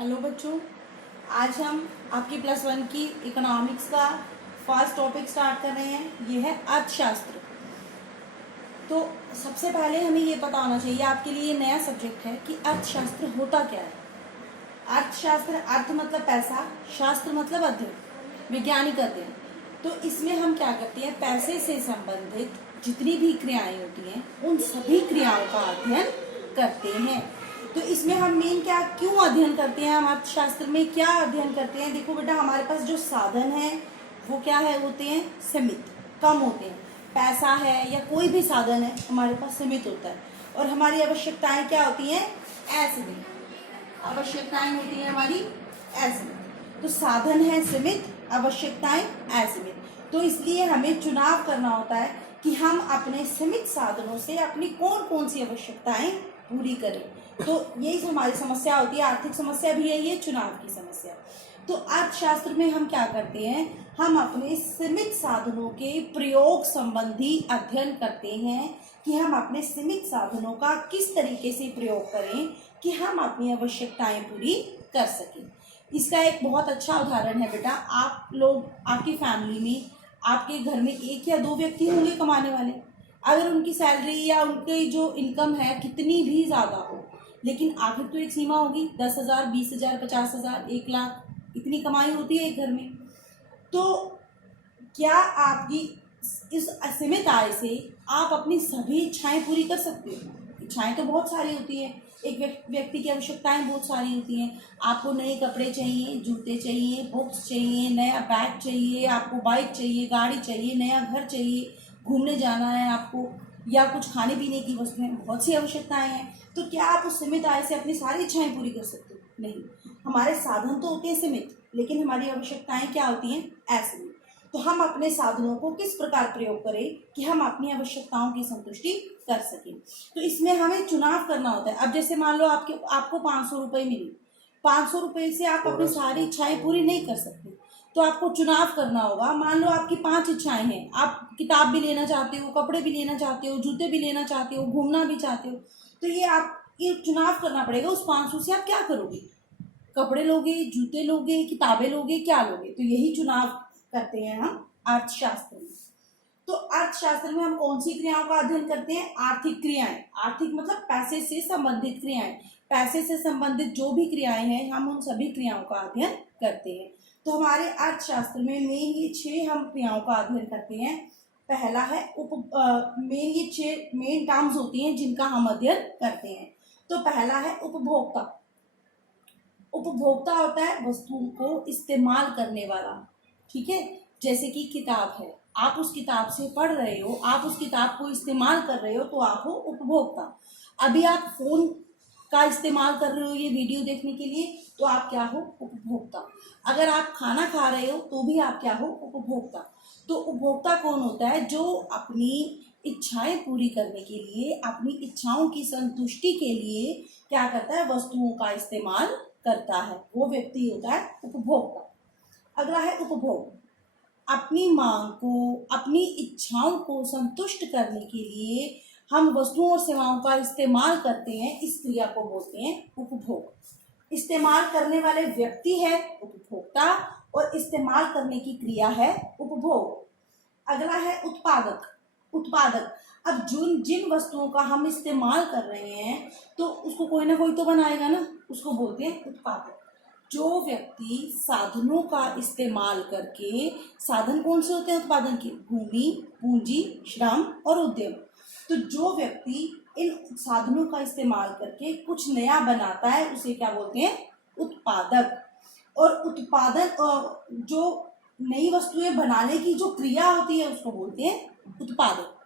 Hello बच्चों, आज हम आपकी +1 की इकोनॉमिक्स का फर्स्ट टॉपिक स्टार्ट कर रहे हैं। ये है अर्थशास्त्र। तो सबसे पहले हमें ये पता होना चाहिए, आपके लिए नया सब्जेक्ट है, कि अर्थशास्त्र होता क्या है। अर्थशास्त्र, अर्थ मतलब पैसा, शास्त्र मतलब अध्ययन, वैज्ञानिक अध्ययन। तो इसमें हम क्या करते हैं, पैसे से संबंधित जितनी भी क्रियाएं होती हैं उन सभी क्रियाओं का अध्ययन करते हैं। तो इसमें हम मेन क्या क्यों अध्ययन करते हैं, हम अर्थशास्त्र में क्या अध्ययन करते हैं। देखो बेटा, हमारे पास जो साधन है वो क्या है, होते हैं सीमित, कम होते हैं। पैसा है या कोई भी साधन है हमारे पास सीमित होता है, और हमारी आवश्यकताएं क्या होती हैं, असीमित। आवश्यकताएं होती हैं हमारी असीमित। तो साधन है सीमित, आवश्यकताएं असीमित। तो इसलिए हमें चुनाव करना होता है कि हम अपने सीमित साधनों से अपनी कौन कौन सी आवश्यकताएं पूरी करें। तो यही हमारी समस्या होती है, आर्थिक समस्या भी है ये, चुनाव की समस्या। तो अर्थशास्त्र में हम क्या करते हैं, हम अपने सीमित साधनों के प्रयोग संबंधी अध्ययन करते हैं कि हम अपने सीमित साधनों का किस तरीके से प्रयोग करें कि हम अपनी आवश्यकताएं पूरी कर सकें। इसका एक बहुत अच्छा उदाहरण है बेटा, आप लोग, आपकी फैमिली में, आपके घर में 1 या 2 व्यक्ति होंगे कमाने वाले। अगर उनकी सैलरी या उनकी जो इनकम है कितनी भी ज़्यादा हो, लेकिन आखिर तो एक सीमा होगी, 10,000, 20,000, 50,000, 1 लाख, इतनी कमाई होती है एक घर में। तो क्या आपकी इस असीमित आय से आप अपनी सभी इच्छाएं पूरी कर सकते हो। इच्छाएं तो बहुत सारी होती हैं, एक व्यक्ति की आवश्यकताएं बहुत सारी होती हैं। आपको नए कपड़े चाहिए, जूते चाहिए, बुक्स चाहिए, नया बैग चाहिए, आपको बाइक चाहिए, गाड़ी चाहिए, नया घर चाहिए, घूमने जाना है आपको, या कुछ खाने पीने की वस्तुएं, बहुत सी आवश्यकताएं हैं। तो क्या आप उस सीमित आय से अपनी सारी इच्छाएं पूरी कर सकते हो? नहीं। हमारे साधन तो होते हैं सीमित, लेकिन हमारी आवश्यकताएं क्या होती हैं, असीमित। तो हम अपने साधनों को किस प्रकार प्रयोग करें कि हम अपनी आवश्यकताओं की संतुष्टि कर सकें। तो इसमें हमें चुनाव करना होता है। अब जैसे मान लो आपको 500 रुपये मिली, 500 रुपये से आप अपनी सारी इच्छाएं पूरी नहीं कर सकते, तो आपको चुनाव करना होगा। मान लो आपकी 5 इच्छाएं हैं, आप किताब भी लेना चाहते हो, कपड़े भी लेना चाहते हो, जूते भी लेना चाहते हो, घूमना भी चाहते हो। तो ये चुनाव करना पड़ेगा, उस 500 से आप क्या करोगे, कपड़े लोगे, जूते लोगे, किताबें लोगे, क्या लोगे। तो यही चुनाव करते हैं हम अर्थशास्त्र में। तो अर्थशास्त्र में हम कौन सी क्रियाओं का अध्ययन करते हैं, आर्थिक क्रियाएं। आर्थिक मतलब पैसे से संबंधित क्रियाएं, पैसे से संबंधित जो भी क्रियाएं हैं हम उन सभी क्रियाओं का अध्ययन करते हैं। तो हमारे अर्थशास्त्र में मेन ये 6 हम क्रियाओं का अध्ययन करते हैं। पहला है मेन, ये 6 मेन टर्म्स होती हैं जिनका हम अध्ययन करते हैं। तो पहला है उपभोक्ता। उपभोक्ता होता है वस्तुओं को इस्तेमाल करने वाला, ठीक है। जैसे कि किताब है, आप उस किताब से पढ़ रहे हो, आप उस किताब को इस्तेमाल कर रहे हो, तो आप हो उपभोक्ता। अभी आप फोन का इस्तेमाल कर रहे हो ये वीडियो देखने के लिए, तो आप क्या हो, उपभोक्ता। अगर आप खाना खा रहे हो तो भी आप क्या हो, उपभोक्ता। तो उपभोक्ता कौन होता है, जो अपनी इच्छाएं पूरी करने के लिए, अपनी इच्छाओं की संतुष्टि के लिए क्या करता है, वस्तुओं का इस्तेमाल करता है, वो व्यक्ति होता है उपभोक्ता। अगला है उपभोग। अपनी मांग को, अपनी इच्छाओं को संतुष्ट करने के लिए हम वस्तुओं और सेवाओं का इस्तेमाल करते हैं, इस क्रिया को बोलते हैं उपभोग। इस्तेमाल करने वाले व्यक्ति है उपभोक्ता, और इस्तेमाल करने की क्रिया है उपभोग। अगला है उत्पादक। उत्पादक, अब जिन वस्तुओं का हम इस्तेमाल कर रहे हैं तो उसको कोई ना कोई तो बनाएगा ना, उसको बोलते हैं उत्पादक। जो व्यक्ति साधनों का इस्तेमाल करके, साधन कौन से होते हैं उत्पादन के, भूमि, पूंजी, श्रम और उद्यम। तो जो व्यक्ति इन साधनों का इस्तेमाल करके कुछ नया बनाता है उसे क्या बोलते हैं, उत्पादक। और उत्पादन, जो नई वस्तुएं बनाने की जो क्रिया होती है उसको बोलते हैं उत्पादक।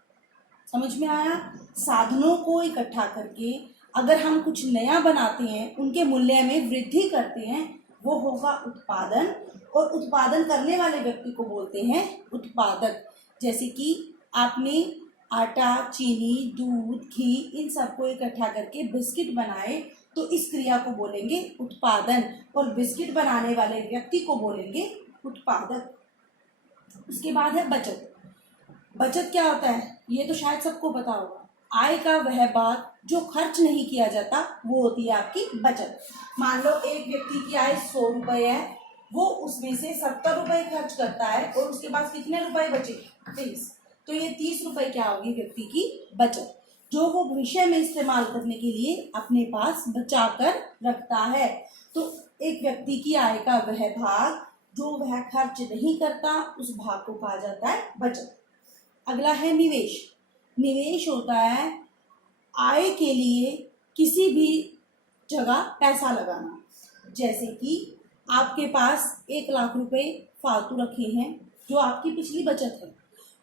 समझ में आया। साधनों को इकट्ठा करके अगर हम कुछ नया बनाते हैं, उनके मूल्य में वृद्धि करते हैं, वो होगा उत्पादन। और उत्पादन करने वाले व्यक्ति को बोलते हैं उत्पादक। जैसे कि आपने आटा, चीनी, दूध, घी, इन सबको इकट्ठा करके बिस्किट बनाए, तो इस क्रिया को बोलेंगे उत्पादन, और बिस्किट बनाने वाले व्यक्ति को बोलेंगे उत्पादक। उसके बाद है बचत। बचत क्या होता है, ये तो शायद सबको पता होगा। आय का वह भाग जो खर्च नहीं किया जाता वो होती है आपकी बचत। मान लो एक व्यक्ति की आय 100 रुपए है, वो उसमें से 70 रुपए खर्च करता है और उसके पास कितने रुपए बचे? 30। तो ये 30 रुपए क्या होगी? व्यक्ति की बचत, जो वो भविष्य में इस्तेमाल करने के लिए अपने पास बचा कर रखता है। तो एक व्यक्ति की आय का वह भाग जो वह खर्च नहीं करता, उस भाग को कहा जाता है बचत। अगला है निवेश। निवेश होता है आय के लिए किसी भी जगह पैसा लगाना। जैसे कि आपके पास 1 लाख रुपए फालतू रखे हैं, जो आपकी पिछली बचत है।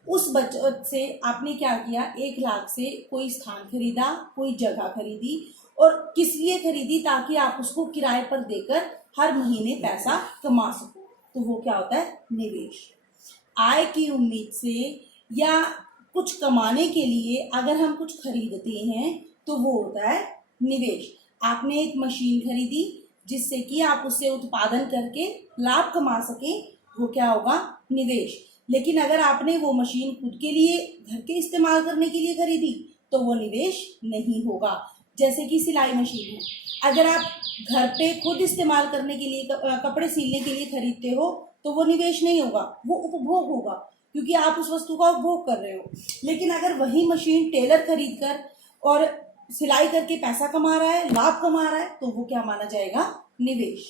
उस बचत से आपने क्या किया? 1 लाख से कोई स्थान खरीदा, कोई जगह खरीदी, और किस लिए खरीदी? ताकि आप उसको किराए पर देकर हर महीने पैसा कमा सको। तो वो क्या होता है? निवेश। आय की उम्मीद से या कुछ कमाने के लिए अगर हम कुछ खरीदते हैं तो वो होता है निवेश। आपने एक मशीन खरीदी जिससे कि आप उससे उत्पादन करके लाभ कमा सके, वो क्या होगा? निवेश। लेकिन अगर आपने वो मशीन खुद के लिए घर के इस्तेमाल करने के लिए खरीदी तो वो निवेश नहीं होगा। जैसे कि सिलाई मशीन है, अगर आप घर पे खुद इस्तेमाल करने के लिए कपड़े सिलने के लिए खरीदते हो तो वो निवेश नहीं होगा, वो उपभोग होगा, क्योंकि आप उस वस्तु का उपभोग कर रहे हो। लेकिन अगर वही मशीन टेलर खरीद कर और सिलाई करके पैसा कमा रहा है, लाभ कमा रहा है, तो वो क्या माना जाएगा? निवेश।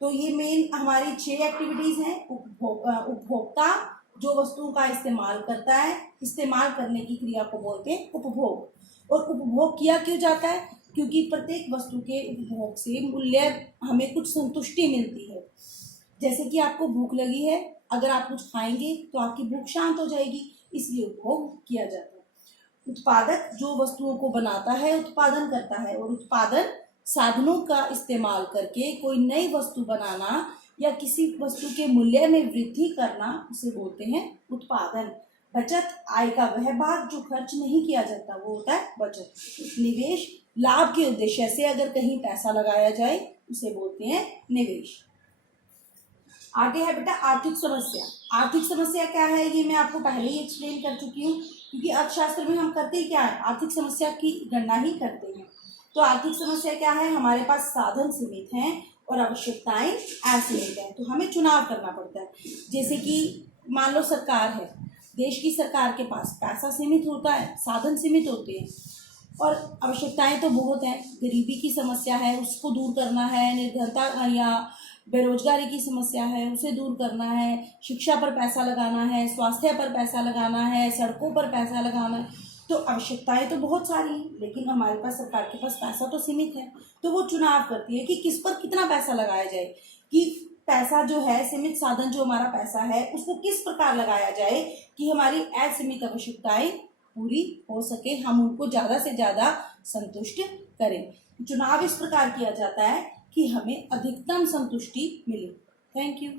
तो ये मेन हमारी 6 एक्टिविटीज हैं। उपभोक्ता जो वस्तुओं का इस्तेमाल करता है, इस्तेमाल करने की क्रिया को बोलते हैं उपभोग। और उपभोग किया क्यों जाता है? क्योंकि प्रत्येक वस्तु के उपभोग से मूल्य हमें कुछ संतुष्टि मिलती है। जैसे कि आपको भूख लगी है, अगर आप कुछ खाएंगे तो आपकी भूख शांत हो जाएगी, इसलिए उपभोग किया जाता है। उत्पादक जो वस्तुओं को बनाता है, उत्पादन करता है, और उत्पादन साधनों का इस्तेमाल करके कोई नई वस्तु बनाना या किसी वस्तु के मूल्य में वृद्धि करना, उसे बोलते हैं उत्पादन। बचत आय का वह भाग जो खर्च नहीं किया जाता, वो होता है बचत। निवेश लाभ के उद्देश्य से अगर कहीं पैसा लगाया जाए उसे बोलते हैं निवेश। आगे है बेटा आर्थिक समस्या। आर्थिक समस्या क्या है? ये मैं आपको पहले ही एक्सप्लेन कर चुकी हूँ, क्योंकि अर्थशास्त्र में हम करते ही क्या है? आर्थिक समस्या की गणना ही करते हैं। तो आर्थिक समस्या क्या है? हमारे पास साधन सीमित हैं और आवश्यकताएं असीमित हैं, तो हमें चुनाव करना पड़ता है। जैसे कि मान लो सरकार है, देश की सरकार के पास पैसा सीमित होता है, साधन सीमित होते हैं, और आवश्यकताएं तो बहुत हैं। गरीबी की समस्या है, उसको दूर करना है, निर्धनता या बेरोजगारी की समस्या है, उसे दूर करना है, शिक्षा पर पैसा लगाना है, स्वास्थ्य पर पैसा लगाना है, सड़कों पर पैसा लगाना है। तो आवश्यकताएं तो बहुत सारी हैं, लेकिन हमारे पास सरकार के पास पैसा तो सीमित है। तो वो चुनाव करती है कि किस पर कितना पैसा लगाया जाए, कि पैसा जो है, सीमित साधन जो हमारा पैसा है, उसको किस प्रकार लगाया जाए कि हमारी असीमित आवश्यकताएं पूरी हो सके, हम उनको ज़्यादा से ज़्यादा संतुष्ट करें। चुनाव इस प्रकार किया जाता है कि हमें अधिकतम संतुष्टि मिले। Thank you.